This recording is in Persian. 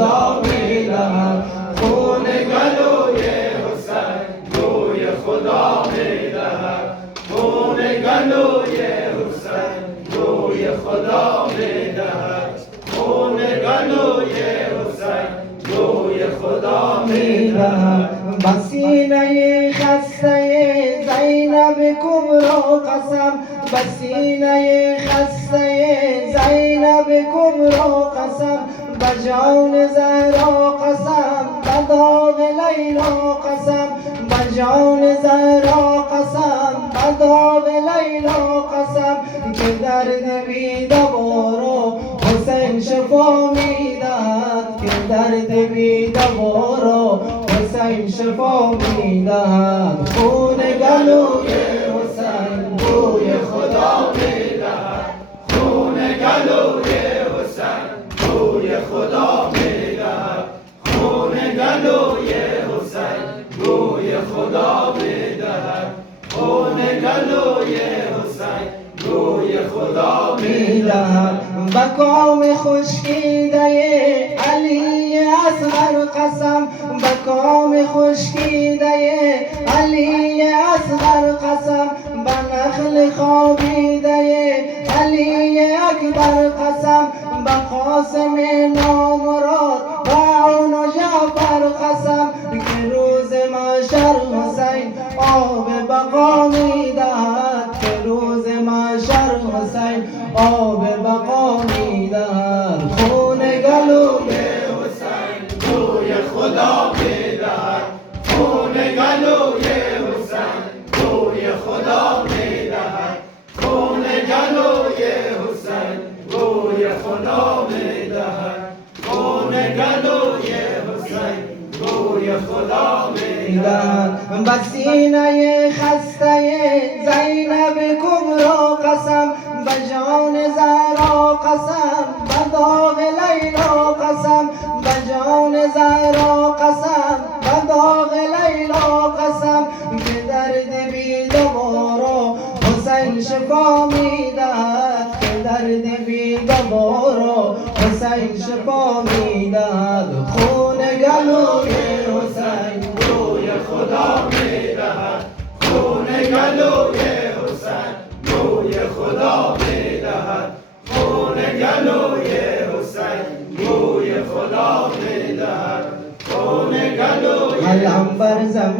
خدا میدهد خون گلوی حسین روی خدا میدهد خون گلوی حسین روی خدا میدهد خون گلوی حسین روی خدا میدهد بسینه خسته زینب کبرا قسم بسینه خسته زینب کبرا قسم بجان زهرا قسم بداغ لیلا قسم بجان زهرا قسم بداغ لیلا قسم که درد بی دوارا حسین شفا میدهد که درد بی دوارا حسین شفا میدهد خون گلوی حسین روی خدا میدهد خون گلوی حسین روی خدا میدهد خون گلوی حسین روی خدا میدهد خون گلوی حسین روی خدا میدهد بکام خشکیده علی اصغر قسم بکام خشکیده علی اصغر قسم بنخل خوابیده علی اکبر قسم بقاسم نامراد بعون و جعفر قسم که روز محشر حسین آب بقا میدهد که روز محشر حسین آب بقا میدهد خون گلوی حسین روی خدا میدهد خون گلوی حسین روی خدا میدهد خون گلوی حسین روی خدا میدهد خون گلوی حسین روی خدا میدهد بسینه خسته زینب کبرا قسم بجان زهرا قسم بداغ لیلا قسم بجان زهرا قسم بداغ لیلا قسم که درد بی دوارا حسین شفا میدهد که درد بی دوارا حسین شفا میدهد خون گلوی حسین روی خدا میدهد خون گلوی حسین روی خدا میدهد خون گلوی حسین روی خدا میدهد خون گلوی علم بر زمین